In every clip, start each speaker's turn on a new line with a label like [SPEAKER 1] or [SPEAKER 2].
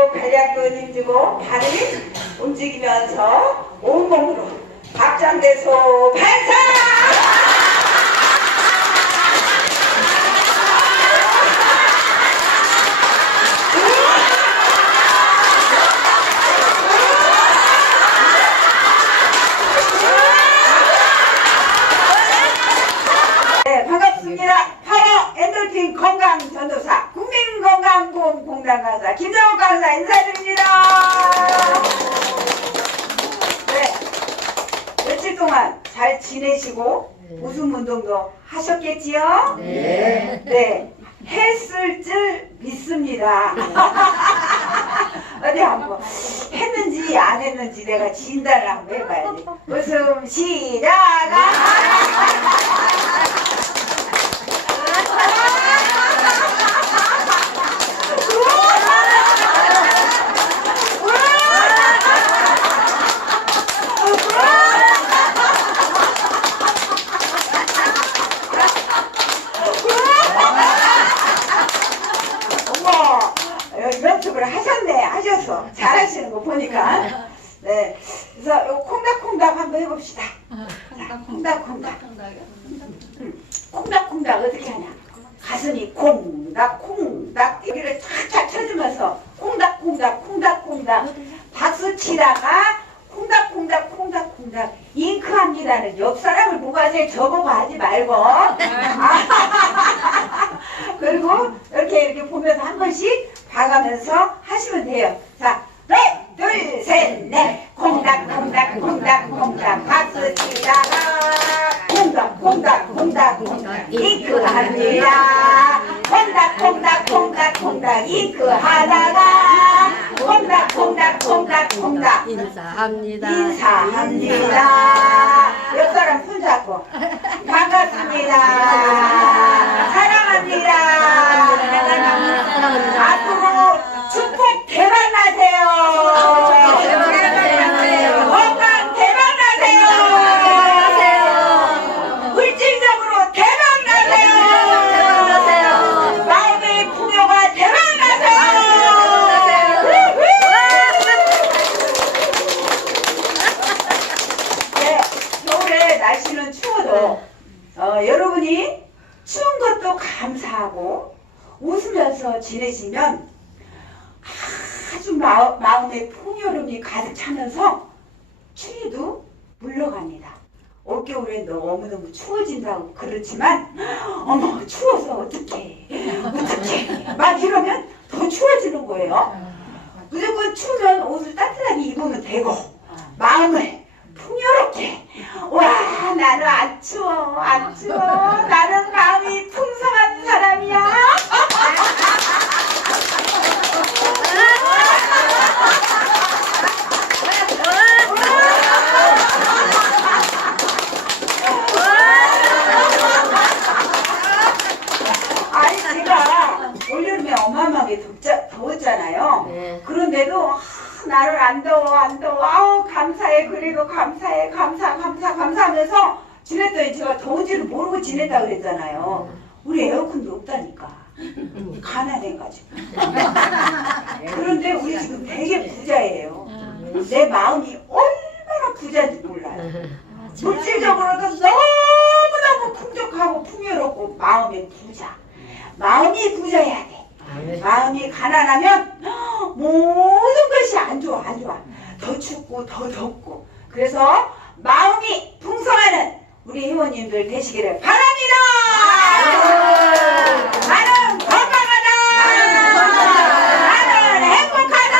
[SPEAKER 1] 힘주고 간략도 힘주고 발을 움직이면서 온몸으로 박장대소 발사! 네, 반갑습니다. 파워 엔돌핀 건강 전도사 국민건강보험 공단 강사 김정욱 강사 인사드립니다. 네, 며칠 동안 잘 지내시고 웃음 운동도 하셨겠지요?
[SPEAKER 2] 네.
[SPEAKER 1] 네, 했을 줄 믿습니다. 어디 한번 했는지 안 했는지 내가 진단을 한번 해봐야지. 웃음 시작! 어머, 어, 연습을 하셨네, 하셨어. 잘하시는 거 보니까. 네. 그래서 요 콩닥콩닥 한번 해봅시다. 자, 콩닥콩닥. 음, 콩닥콩닥 어떻게 하냐? 가슴이 콩닥 콩닥 여기를 착착 쳐주면서 콩닥콩닥 콩닥콩닥 박수 치다가 콩닥콩닥 콩닥콩닥 잉크합니다는 옆 사람을 뭐가세 저보고 하지 말고 아, 그리고 이렇게 이렇게 보면서 한 번씩 봐가면서 하시면 돼요. 자, 네, 둘, 셋, 넷, 콩닥콩닥 콩닥콩닥 박수 치다가 콩닥콩닥콩닥콩닥 잉크합니다. 콩닥콩닥콩닥콩닥 잉크하다가 콩닥콩닥콩닥콩닥
[SPEAKER 2] 인사합니다.
[SPEAKER 1] 인사합니다. 옆 사람 손 잡고 반갑습니다. 사랑합니다. 앞으로 대박 나세요. 추운 것도 감사하고 웃으면서 지내시면 아주 마, 마음의 풍요로움이 가득 차면서 추위도 물러갑니다. 올겨울에 너무너무 추워진다고 그렇지만 어머 추워서 어떡해 어떡해 막 이러면 더 추워지는 거예요. 무조건 추우면 옷을 따뜻하게 입으면 되고 마음을 풍요롭게. 와 나는 안 추워 안 추워. 나는 마음이 풍성한 사람이야 아니 제가 올여름에 어마어마하게 덥자, 더웠잖아요
[SPEAKER 2] 네.
[SPEAKER 1] 그런데도 아, 나를 안 더워 안 더워 아우 감사해 그래도 감사해 감사 감사 감사하면서 지냈더니 제가 더운지를 모르고 그랬잖아요. 우리 에어컨도 없다니까. 가난해가지고. 그런데 우리 지금 되게 부자예요. 내 마음이 얼마나 부자인지 몰라요. 물질적으로도 너무너무 풍족하고 풍요롭고 마음이 부자. 마음이 부자여야 돼.
[SPEAKER 2] 아멘.
[SPEAKER 1] 마음이 가난하면 모든 것이 안 좋아 안 좋아. 더 춥고 더 덥고. 그래서 마음이 풍성하는 우리 회원님들 되시기를 바랍니다. 나는 건강하다 나는 행복하다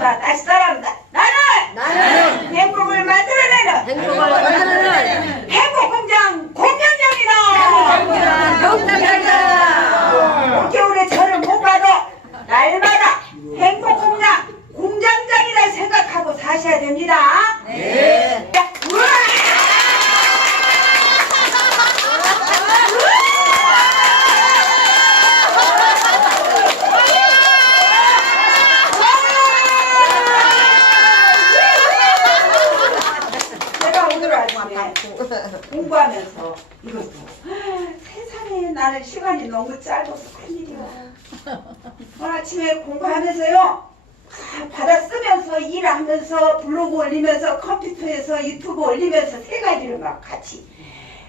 [SPEAKER 1] 자 다시 따라합니다 나는
[SPEAKER 2] 나는
[SPEAKER 1] 행복을 만들어내는
[SPEAKER 2] 행복을 만드는
[SPEAKER 1] 행복공장 공연장이다
[SPEAKER 2] 경장이다.
[SPEAKER 1] 올겨울에 저를 못 봐도 날마다 행복공장 공장장이라 생각하고 사셔야 됩니다.
[SPEAKER 2] 네.
[SPEAKER 1] 자, 우와! 제가 오늘 아침에 공부하면서 이것도 아침에 공부하면서요. 다 받아 쓰면서 일하면서 블로그 올리면서 컴퓨터에서 유튜브 올리면서 세 가지를 막 같이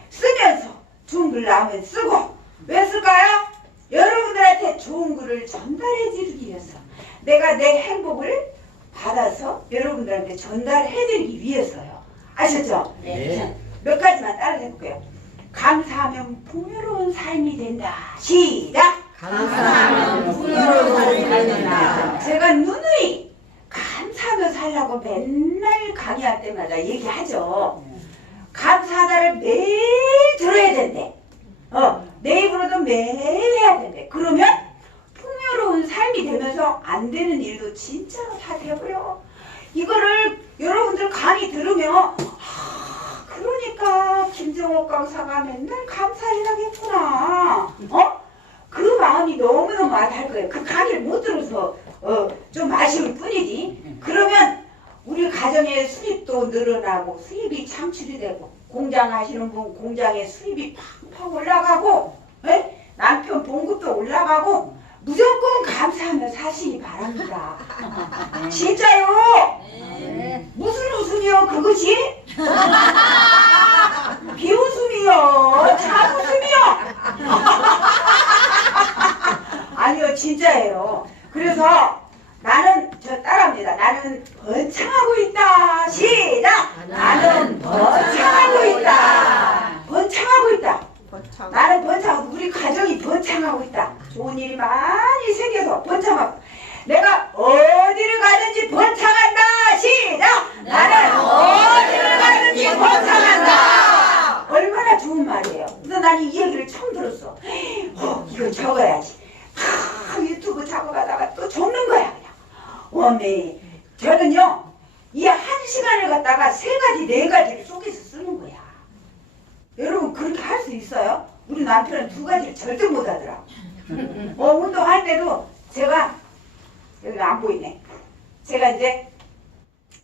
[SPEAKER 1] 쓰면서 좋은 글 나오면 쓰고 왜 쓸까요? 여러분들한테 좋은 글을 전달해 드리기 위해서 내가 내 행복을 받아서 여러분들한테 전달해 드리기 위해서요. 아셨죠?
[SPEAKER 2] 네.
[SPEAKER 1] 몇 가지만 따라 해볼게요. 감사하면 풍요로운 삶이 된다. 시작!
[SPEAKER 2] 감사하면 삶이 된다.
[SPEAKER 1] 제가 누누이 감사하며 살라고 맨날 강의할 때마다 얘기하죠. 감사하다를 매일 들어야 된대. 어, 내 입으로도 매일 해야 된대. 그러면 풍요로운 삶이 되면서 안 되는 일도 진짜로 다 돼버려. 이거를 여러분들 강의 들으면 아, 그러니까 김정옥 강사가 맨날 감사해야겠구나. 어? 그 마음이 너무너무 와닿을 거예요. 그 강의를 못 들어서 어, 좀 아쉬울 뿐이지. 그러면 우리 가정의 수입도 늘어나고 수입이 창출이 되고 공장 하시는 분 공장의 수입이 팍팍 올라가고 에? 남편 봉급도 올라가고 무조건 감사하며 사시기 바랍니다. 진짜요?
[SPEAKER 2] 네.
[SPEAKER 1] 무슨 웃음이요 그것이? 비웃음이요? 참웃음이요? 아니요 진짜예요. 그래서 나는 저 따라합니다. 나는 번창하고 있다. 시작. 나는 번창하고 있다. 번창하고 있다. 나는 번창, 우리 번창하고 있다. 좋은 일이 많이 생겨서 번창하고. 내가 어디를 가든지 번창한다. 시작. 나는 어디를 가든지 번창한다. 얼마나 좋은 말이에요. 그래서 나는 이 얘기를 처음 들었어. 어, 이거 적어야지. 하, 유튜브 작업하다가 또 적는 거야, 그냥. 어메, 저는요, 이 한 시간을 갖다가 세 가지, 네 가지를 쪼개서 쓰는 거야. 여러분, 그렇게 할 수 있어요? 우리 남편은 두 가지를 절대 못 하더라. 어, 운동할 때도 제가, 여기가 안 보이네. 제가 이제,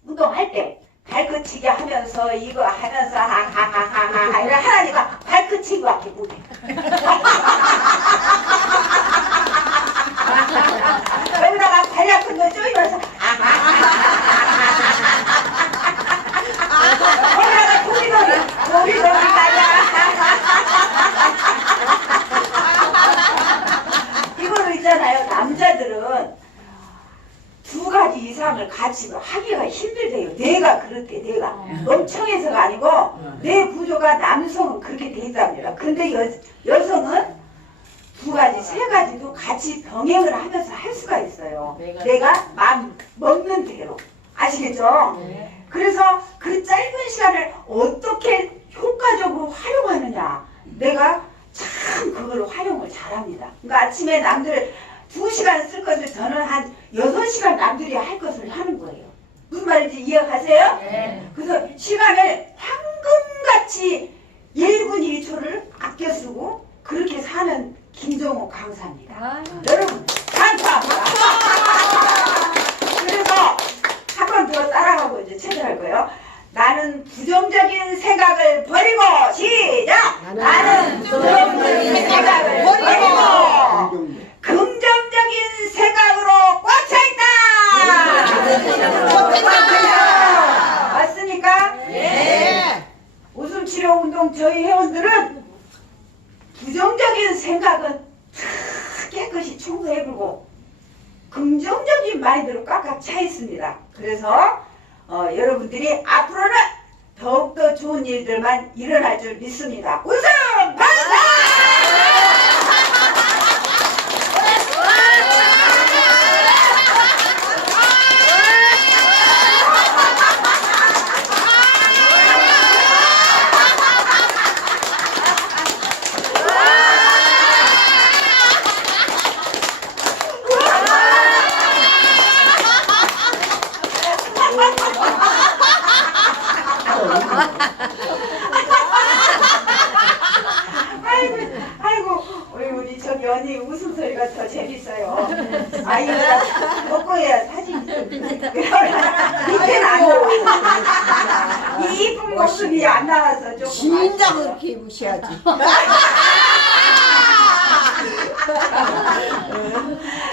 [SPEAKER 1] 운동할 때, 발끝치기 하면서, 이거 하면서, 하하하하하, 이거 하니까 발끝치기밖에 못해. 여기다가 다리 아픈 거 쪼이면서 거기다가 도리도리 도리도리 가야 이거로 있잖아요 남자들은 두 가지 이상을 같이 하기가 힘들대요 내가 그렇대 내가 멍청해서가 아니고 내 구조가 남성은 그렇게 돼 있답니다 근데 여, 여성은 두 가지, 세 가지도 같이 병행을 하면서 할 수가 있어요. 내가 마음 먹는 대로. 아시겠죠? 그래서 그 짧은 시간을 어떻게 효과적으로 활용하느냐. 내가 참 그걸 활용을 잘합니다. 그러니까 아침에 남들 두 시간 쓸 것을 저는 한 여섯 시간 남들이 할 것을 하는 거예요. 무슨 말인지 이해가세요?
[SPEAKER 2] 네.
[SPEAKER 1] 그래서 시간을 황금같이 1분 2초를 아껴 쓰고 그렇게 사는 김정호 강사입니다. 여러분 감사합니다. 그래서 한 번 더 따라가고 이제 체결할 거예요. 나는 부정적인 생각을 버리고 시작. 나는 부정적인 생각을 버리고 긍정적인 생각으로 꽉 차 있다. 맞습니까? 웃음 치료 운동 저희 회원들은 부정적인 생각은 다 깨끗이 청소해보고 긍정적인 마인드로 꽉꽉 차 있습니다. 그래서 어, 여러분들이 앞으로는 더욱더 좋은 일들만 일어날 줄 믿습니다. 반사! 아이고, 아이고, 우리, 우리 저기 언니 웃음소리가 더 재밌어요. 아이고, 먹고 해야 사진이 좀. 밑에는 안 나와. 이 이쁜 모습이 안 나와서 조금.
[SPEAKER 2] 진짜
[SPEAKER 1] 아쉬워요.
[SPEAKER 2] 그렇게 무시하지.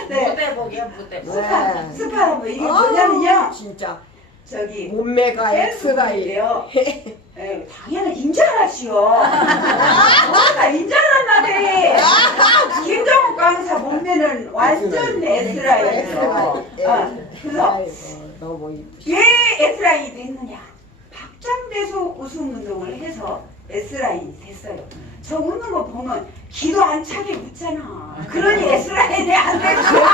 [SPEAKER 1] 네.
[SPEAKER 3] 무대 무대.
[SPEAKER 1] 스파,
[SPEAKER 2] 네.
[SPEAKER 1] 스파라고 이게
[SPEAKER 2] 아,
[SPEAKER 1] 뭐냐면요.
[SPEAKER 2] 진짜
[SPEAKER 1] 저기
[SPEAKER 2] 몸매가.
[SPEAKER 1] 댄스인데요. 예, 당연히 인정하시오. 나 인정한다네. 김정욱 강사 몸매는 완전 S라인이에요.
[SPEAKER 2] 예.
[SPEAKER 1] 어, 그래서
[SPEAKER 2] 너무 이쁘시.
[SPEAKER 1] 왜 S라인이 됐느냐? 박장대소 우승 운동을 해서 S라인이 됐어요. 저 웃는 거 보면 기도 안 차게 웃잖아. 그러니 S라인이 안 됐어.